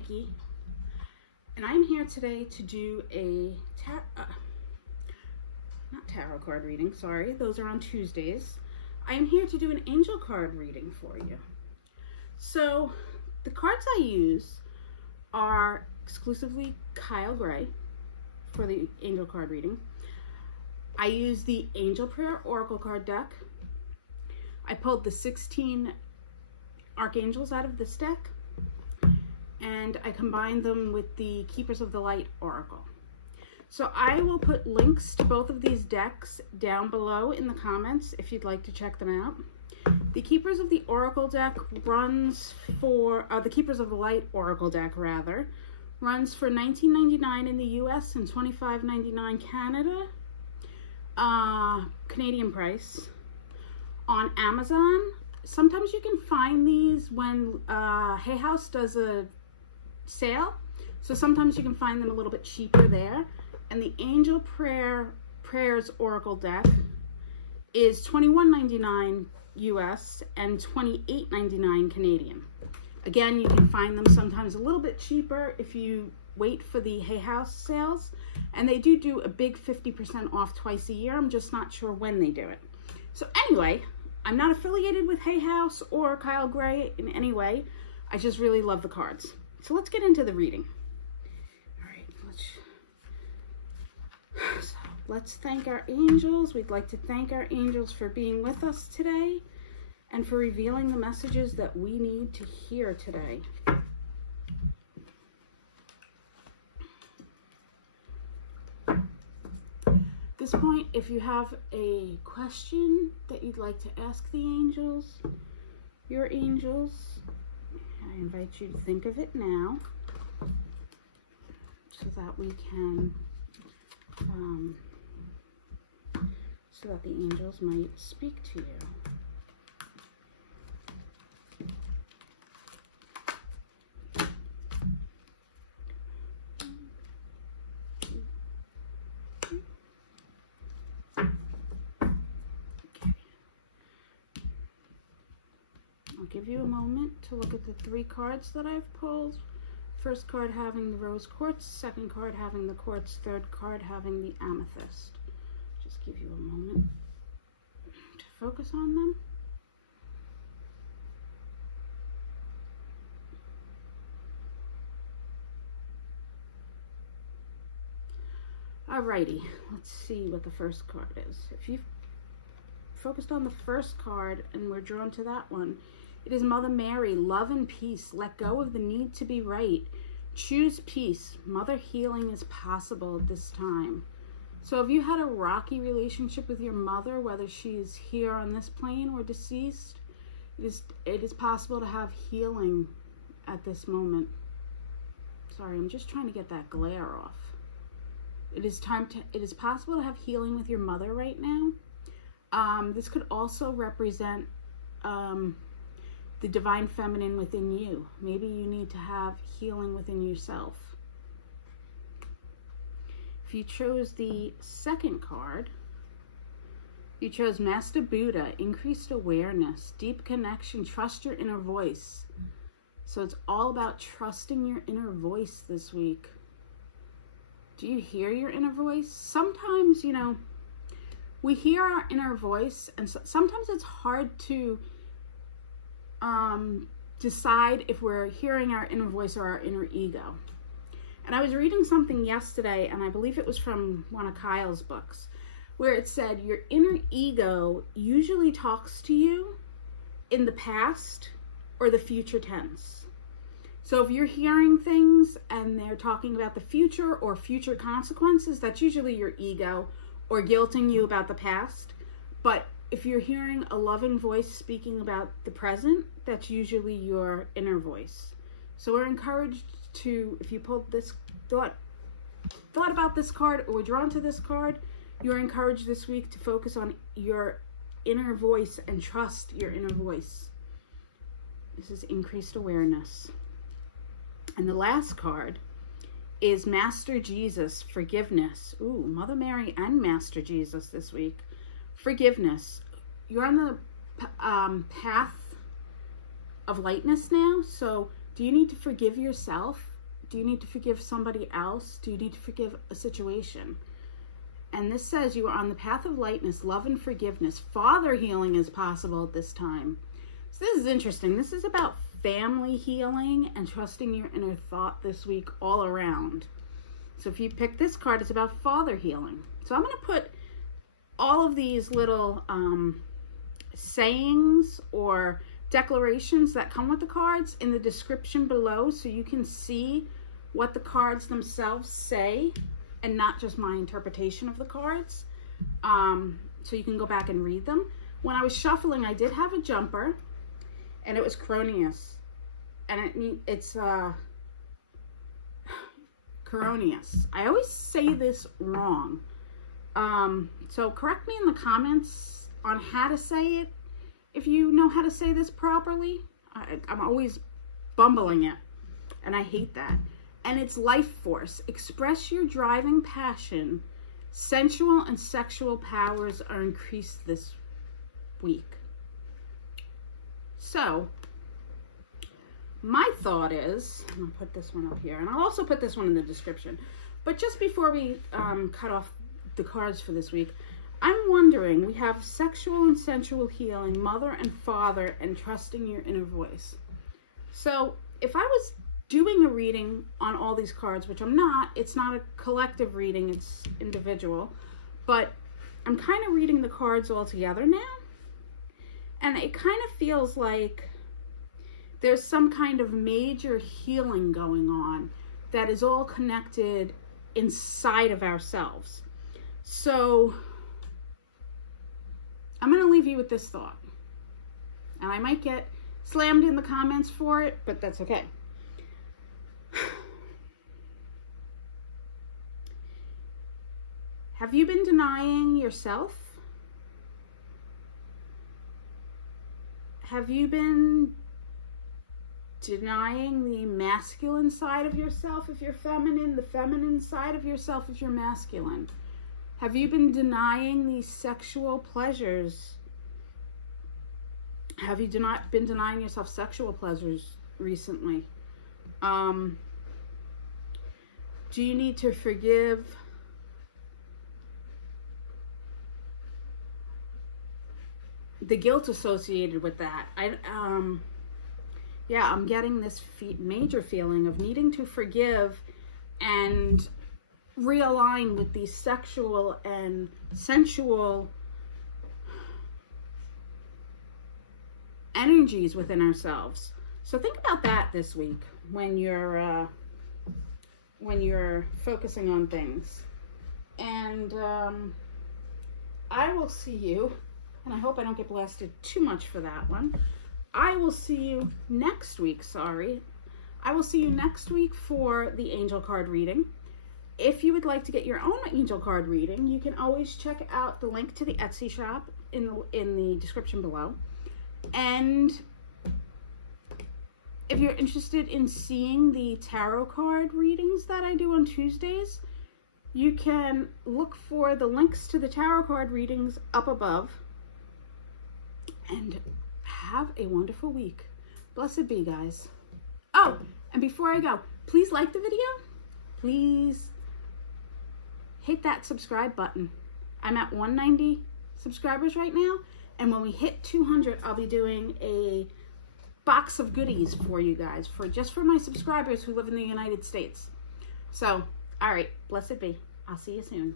Nikki, and I'm here today to do a not tarot card reading, sorry, those are on Tuesdays. I am here to do an angel card reading for you. So the cards I use are exclusively Kyle Gray for the angel card reading. I use the Angel Prayer Oracle card deck. I pulled the 16 archangels out of this deck, and I combined them with the Keepers of the Light Oracle. So I will put links to both of these decks down below in the comments if you'd like to check them out. The Keepers of the Oracle deck runs for, the Keepers of the Light Oracle deck rather, runs for $19.99 in the US and $25.99 Canada, Canadian price. On Amazon, sometimes you can find these when Hay House does a sale, so sometimes you can find them a little bit cheaper there. And the Angel Prayers Oracle deck is $21.99 US and $28.99 Canadian. Again, you can find them sometimes a little bit cheaper if you wait for the Hay House sales, and they do a big 50% off twice a year. I'm just not sure when they do it. So anyway, I'm not affiliated with Hay House or Kyle Gray in any way. I just really love the cards. So let's get into the reading. So let's thank our angels. We'd like to thank our angels for being with us today and for revealing the messages that we need to hear today. At this point, if you have a question that you'd like to ask the angels, your angels, I invite you to think of it now so that we can so that the angels might speak to you. Okay. I'll give you a moment to look at the 3 cards that I've pulled. First card having the rose quartz, second card having the quartz, third card having the amethyst. Just give you a moment to focus on them. Alrighty, let's see what the first card is. If you've focused on the first card and we're drawn to that one, it is Mother Mary, love and peace. Let go of the need to be right. Choose peace. Mother healing is possible at this time. So if you had a rocky relationship with your mother, whether she's here on this plane or deceased, it is possible to have healing at this moment. Sorry, I'm just trying to get that glare off. It is possible to have healing with your mother right now. This could also represent the divine feminine within you. Maybe you need to have healing within yourself. If you chose the second card, you chose Master Buddha, increased awareness, deep connection, trust your inner voice. So it's all about trusting your inner voice this week. Do you hear your inner voice? Sometimes, you know, we hear our inner voice, and sometimes it's hard to decide if we're hearing our inner voice or our inner ego. And I was reading something yesterday, and I believe it was from one of Kyle's books, where it said your inner ego usually talks to you in the past or the future tense. So if you're hearing things and they're talking about the future or future consequences, that's usually your ego or guilting you about the past. But if you're hearing a loving voice speaking about the present, that's usually your inner voice. So we're encouraged to, if you pulled this, thought about this card or were drawn to this card, you're encouraged this week to focus on your inner voice and trust your inner voice. This is increased awareness. And the last card is Master Jesus, forgiveness. Ooh, Mother Mary and Master Jesus this week. Forgiveness. You're on the path of lightness now, so do you need to forgive yourself Do you need to forgive somebody else? Do you need to forgive a situation? And this says you are on the path of lightness, love, and forgiveness. Father healing is possible at this time. So this is interesting. This is about family healing and trusting your inner thought this week all around. So if you pick this card, it's about father healing. So I'm going to put all of these little sayings or declarations that come with the cards in the description below so you can see what the cards themselves say and not just my interpretation of the cards. So you can go back and read them. When I was shuffling, I did have a jumper, and it was Cernunnos. And it's Cernunnos. I always say this wrong. So correct me in the comments on how to say it if you know how to say this properly. I'm always bumbling it, and I hate that. And it's life force. Express your driving passion. Sensual and sexual powers are increased this week. So, my thought is, I'm going to put this one up here, and I'll also put this one in the description. But just before we cut off the cards for this week, I'm wondering, we have sexual and sensual healing, mother and father, and trusting your inner voice. So, if I was doing a reading on all these cards, which I'm not, it's not a collective reading, it's individual, but I'm kind of reading the cards all together now, and it kind of feels like there's some kind of major healing going on that is all connected inside of ourselves. So I'm going to leave you with this thought, and I might get slammed in the comments for it, but that's okay. Have you been denying yourself? Have you been denying the masculine side of yourself if you're feminine, the feminine side of yourself if you're masculine? Have you been denying these sexual pleasures? Have you been denying yourself sexual pleasures recently? Do you need to forgive the guilt associated with that? Yeah, I'm getting this major feeling of needing to forgive and realign with these sexual and sensual energies within ourselves. So think about that this week when you're focusing on things. And I will see you, and I hope I don't get blasted too much for that one. I will see you next week, I will see you next week for the angel card reading. If you would like to get your own angel card reading, you can always check out the link to the Etsy shop in the description below. And if you're interested in seeing the tarot card readings that I do on Tuesdays, you can look for the links to the tarot card readings up above. And have a wonderful week. Blessed be, guys. Oh, and before I go, please like the video. Please hit that subscribe button. I'm at 190 subscribers right now, and when we hit 200, I'll be doing a box of goodies for you guys, just for my subscribers who live in the United States. So, all right, blessed be. I'll see you soon.